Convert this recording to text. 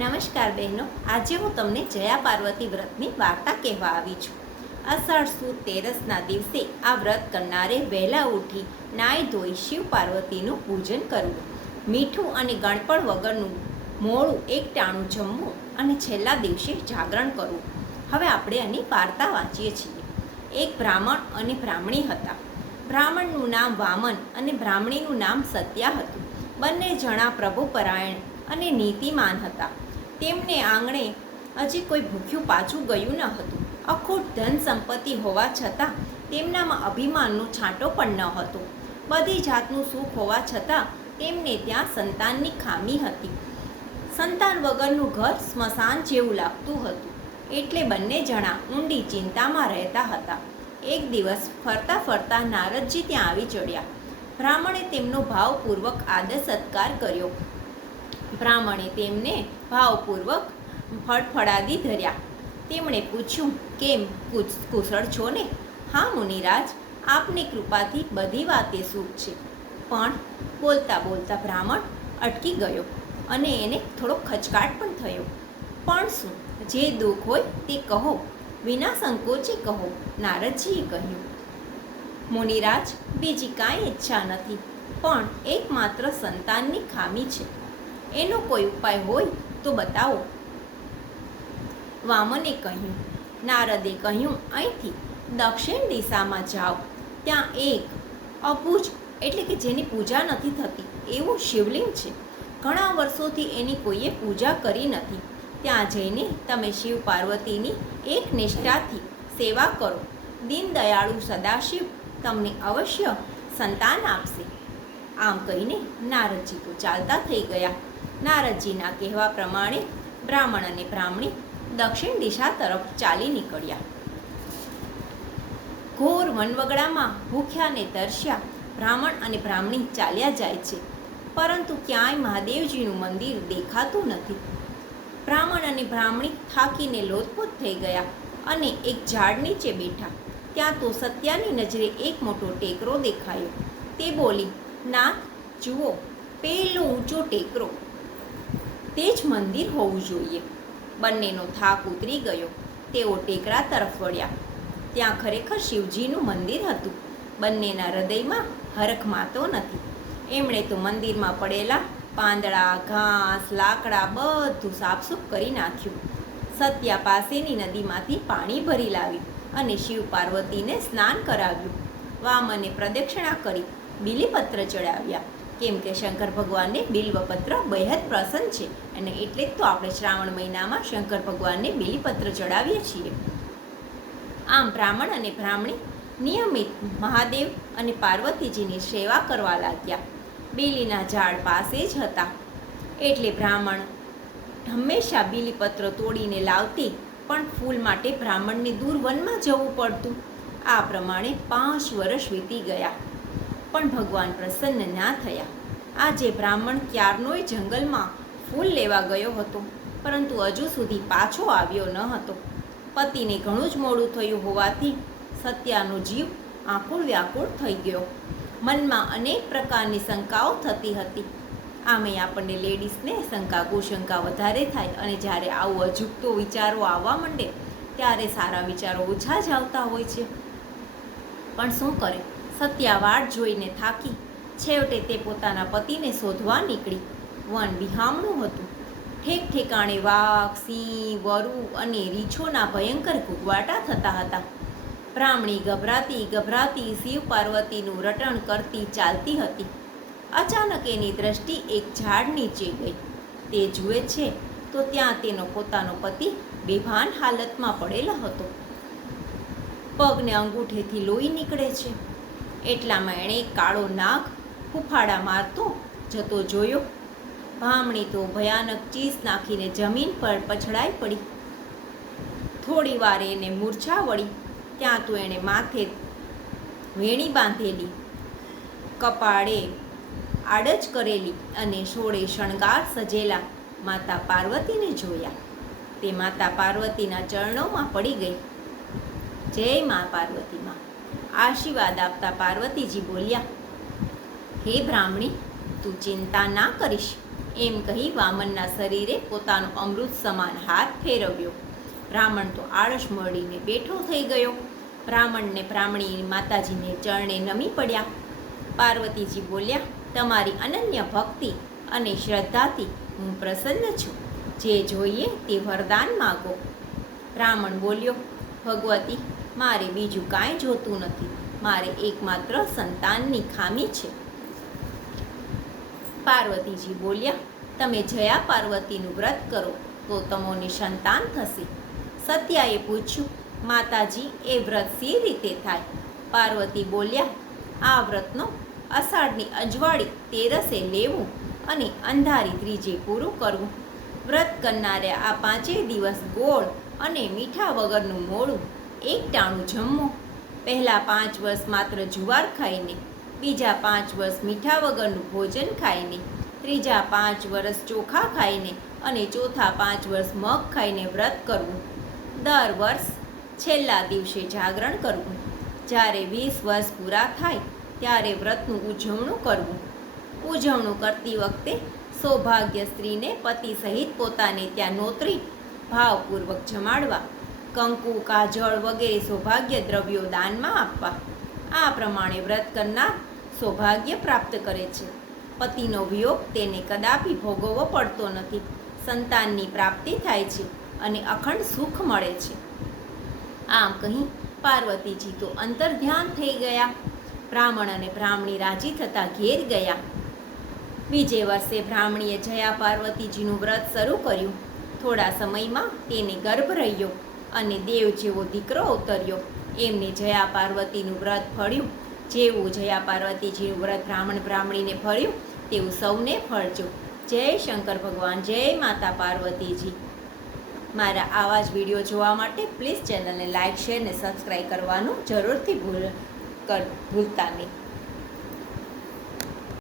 નમસ્કાર બહેનો, આજે હું તમને જયા પાર્વતી વ્રતની વાર્તા કહેવા આવી છું. અષાઢ સુદ તેરસના દિવસે આ વ્રત કરનારે વહેલા ઉઠી નાય ધોઈ શિવ પાર્વતીનું પૂજન કરવું. મીઠું અને ગણપણ વગરનું મોડું એક ટાણું જમવું અને છેલ્લા દિવસે જાગરણ કરવું. હવે આપણે આની વાર્તા વાંચીએ છીએ. એક બ્રાહ્મણ અને બ્રાહ્મણી હતા. બ્રાહ્મણનું નામ વામન અને બ્રાહ્મણીનું નામ સત્યા હતું. બંને જણા પ્રભુપરાયણ અને નીતિમાન હતા. તેમને આંગણે હજી કોઈ ભૂખ્યું પાછું ગયું ન હતું. અખૂટ ધન સંપત્તિ હોવા છતાં તેમનામાં અભિમાનનો છાંટો પણ ન હતો. બધી જાતનું સુખ હોવા છતાં તેમને ત્યાં સંતાનની ખામી હતી. સંતાન વગરનું ઘર સ્મશાન જેવું લાગતું હતું. એટલે બંને જણા ઊંડી ચિંતામાં રહેતા હતા. એક દિવસ ફરતા ફરતા નારદજી ત્યાં આવી ચડ્યા. બ્રાહ્મણે તેમનો ભાવપૂર્વક આદર સત્કાર કર્યો. બ્રાહ્મણે તેમને ભાવપૂર્વક ફળફળાદી ધર્યા. તેમણે પૂછ્યું, કેમ કુશ- કુશળ છો ને? હા, મુનિરાજ, આપની કૃપાથી બધી વાતે સુખ છે. પણ બોલતા બોલતા બ્રાહ્મણ અટકી ગયો અને એને થોડો ખચકાટ પણ થયો. પણ શું? જે દુઃખ હોય તે કહો. વિના સંકોચે કહો, નારદજીએ કહ્યું. મુનિરાજ બીજી કાંઈ ઈચ્છા નથી, પણ એકમાત્ર સંતાનની ખામી છે. એનો કોઈ ઉપાય હોય તો બતાવો. વામને કહ્યું, નારદે કહ્યું, અહીંથી દક્ષિણ દિશામાં જાઓ. ત્યાં એક અપૂજ એટલે કે જેની પૂજા નથી થતી, એવું શિવલિંગ છે. ઘણા વર્ષોથી એની કોઈએ પૂજા કરી નથી. ત્યાં જઈને તમે શિવ પાર્વતીની એક નિષ્ઠાથી સેવા કરો. દીનદયાળુ સદાશિવ તમને અવશ્ય સંતાન આપશે. આમ કહીને નારદજી તો ચાલતા થઈ ગયા. નારદજીના કહેવા પ્રમાણે બ્રાહ્મણ અને બ્રાહ્મણી દક્ષિણ દિશા તરફ ચાલી નીકળ્યા. ઘોર વનવગડામાં ભૂખ્યા ને તરસ્યા બ્રાહ્મણ અને બ્રાહ્મણી ચાલ્યા જાય છે, પરંતુ ક્યાંય મહાદેવજીનું મંદિર દેખાતું નથી. બ્રાહ્મણ અને બ્રાહ્મણી થાકીને લોથપોથ થઈ ગયા અને એક ઝાડ નીચે બેઠા. ત્યાં તો સત્યાની નજરે એક મોટો ટેકરો દેખાયો. તે બોલી, નાથ, જુઓ પેલો ઊંચો ટેકરો તે જ મંદિર હોવું જોઈએ. બંનેનો થાક ઉતરી ગયો. તેઓ ટેકરા તરફ વળ્યા. ત્યાં ખરેખર શિવજીનું મંદિર હતું. બંનેના હૃદયમાં હરખ માતો નથી. એમણે તો મંદિરમાં પડેલા પાંદડા, ઘાસ, લાકડા બધું સાફસૂફ કરી નાખ્યું. સત્યા પાસેની નદીમાંથી પાણી ભરી લાવી અને શિવ પાર્વતીને સ્નાન કરાવ્યું. વામને પ્રદક્ષિણા કરી બિલીપત્ર ચડાવ્યા. કેમ કે શંકર ભગવાનને બિલ્વપત્ર બેહદ પ્રસન્ન છે અને એટલે જ તો આપણે શ્રાવણ મહિનામાં શંકર ભગવાનને બિલીપત્ર ચડાવીએ છીએ. આમ બ્રાહ્મણ અને બ્રાહ્મણી નિયમિત મહાદેવ અને પાર્વતીજીની સેવા કરવા લાગ્યા. બેલીના ઝાડ પાસે જ હતા. એટલે બ્રાહ્મણ હંમેશા બીલીપત્ર તોડીને લાવતી પણ ફૂલ માટે બ્રાહ્મણને દૂર વનમાં જવું પડતું. આ પ્રમાણે પાંચ વર્ષ વીતી ગયા. પણ ભગવાન પ્રસન્ન ના થયા. આજે બ્રાહ્મણ ક્યારનોય જંગલમાં ફૂલ લેવા ગયો હતો, પરંતુ હજુ સુધી પાછો આવ્યો ન હતો. પતિને ઘણું જ મોડું થયું હોવાથી સત્યાનો જીવ આકુળ વ્યાકુળ થઈ ગયો. મનમાં અનેક પ્રકારની શંકાઓ થતી હતી. આમે આપણને લેડીઝને શંકા કુશંકા વધારે થાય અને જ્યારે આવું અજુગતો વિચારો આવવા માંડે, ત્યારે સારા વિચારો ઓછા જ આવતા હોય છે. પણ શું કરે? સત્યા વાટ જોઈને થાકી. છેવટે તે પોતાના પતિને શોધવા નીકળી. વન વિહામણું હતું. ઠેક ઠેકાણે વાઘ, સિંહ, વરુ અને રીછોના ભયંકર ઘૂઘવાટા થતા હતા. બ્રાહ્મણી ગભરાતી ગભરાતી શિવ પાર્વતીનું રટણ કરતી ચાલતી હતી. અચાનક એની દ્રષ્ટિ એક ઝાડ નીચે ગઈ. તે જુએ છે તો ત્યાં તેનો પોતાનો પતિ બેભાન હાલતમાં પડેલો હતો. પગને અંગૂઠેથી લોહી નીકળે છે. એટલામાં એણે કાળો નાગ ફૂફાડા મારતો જતો જોયો. ભામણી તો ભયાનક ચીસ નાખીને જમીન પર પછડાઈ પડી. થોડી વાર એને મૂર્છા વળી, ત્યાં તો એણે માથે વેણી બાંધેલી, કપાળે આડજ કરેલી અને સોળે શણગાર સજેલા માતા પાર્વતીને જોયા. તે માતા પાર્વતીના ચરણોમાં પડી ગઈ. જય મા પાર્વતીમાં આશીર્વાદ આપતા પાર્વતીજી બોલ્યા, હે બ્રાહ્મણી, તું ચિંતા ના કરીશ. એમ કહી વામનના શરીરે પોતાનો અમૃત સમાન હાથ ફેરવ્યો. બ્રાહ્મણ તો આળસ મળીને બેઠો થઈ ગયો. બ્રાહ્મણને બ્રાહ્મણી માતાજીને ચરણે નમી પડ્યા. પાર્વતીજી બોલ્યા, તમારી અનન્ય ભક્તિ અને શ્રદ્ધાથી હું પ્રસન્ન છું. જે જોઈએ તે વરદાન માગો. બ્રાહ્મણ બોલ્યો, ભગવતી મારે બીજું કાંઈ જોતું નથી. મારે એકમાત્ર સંતાનની ખામી છે. પાર્વતીજી બોલ્યા, તમે જયા પાર્વતીનું વ્રત કરો, તો તમોને સંતાન થશે. સત્યાએ પૂછ્યું, માતાજી, એ વ્રત સી રીતે થાય? પાર્વતી બોલ્યા, આ વ્રતનો અષાઢની અજવાળી તેરસે લેવું અને અંધારી ત્રીજે પૂરું કરવું. વ્રત કરનારે આ પાંચેય દિવસ ગોળ અને મીઠા વગરનું મોડું એક ટાણું જમવું પહેલાં પાંચ વર્ષ માત્ર જુવાર ખાઈને, બીજા પાંચ વર્ષ મીઠા વગરનું ભોજન ખાઈને, ત્રીજા પાંચ વર્ષ ચોખા ખાઈને અને ચોથા પાંચ વર્ષ મગ ખાઈને વ્રત કરવું. દર વર્ષ છેલ્લા દિવસે જાગરણ કરવું. જ્યારે વીસ વર્ષ પૂરા થાય, ત્યારે વ્રતનું ઉજવણું કરવું. ઉજવણું કરતી વખતે સૌભાગ્ય સ્ત્રીને પતિ સહિત પોતાને ત્યાં નોતરી, ભાવપૂર્વક જમાડવા કંકુ, કાજળ વગેરે સૌભાગ્ય દ્રવ્યો દાનમાં આપવા. આ પ્રમાણે વ્રત કરનાર સૌભાગ્ય પ્રાપ્ત કરે છે. પતિનો વિયોગ તેને કદાપી ભોગવવો પડતો નથી. સંતાનની પ્રાપ્તિ થાય છે અને અખંડ સુખ મળે છે. આમ કહી પાર્વતીજી તો અંતર ધ્યાન થઈ ગયા. બ્રાહ્મણ અને બ્રાહ્મણી રાજી થતાં ઘેર ગયા. બીજે વર્ષે બ્રાહ્મણીએ જયા પાર્વતીજીનું વ્રત શરૂ કર્યું. થોડા સમયમાં તેને ગર્ભ રહ્યો. અને દેવ જેવો દીકરો ઉતર્યો. એમને જયા પાર્વતીનું વ્રત ફળ્યું. જેવું જયા પાર્વતીજીનું વ્રત બ્રાહ્મણ બ્રાહ્મણીને ફળ્યું, તેવું સૌને ફળજો. જય શંકર ભગવાન, જય માતા પાર્વતીજી. મારા આવા જ વીડિયો જોવા માટે પ્લીઝ ચેનલને લાઇક શેર અને સબસ્ક્રાઈબ કરવાનું જરૂરથી ભૂલ કર ભૂલતા નહીં.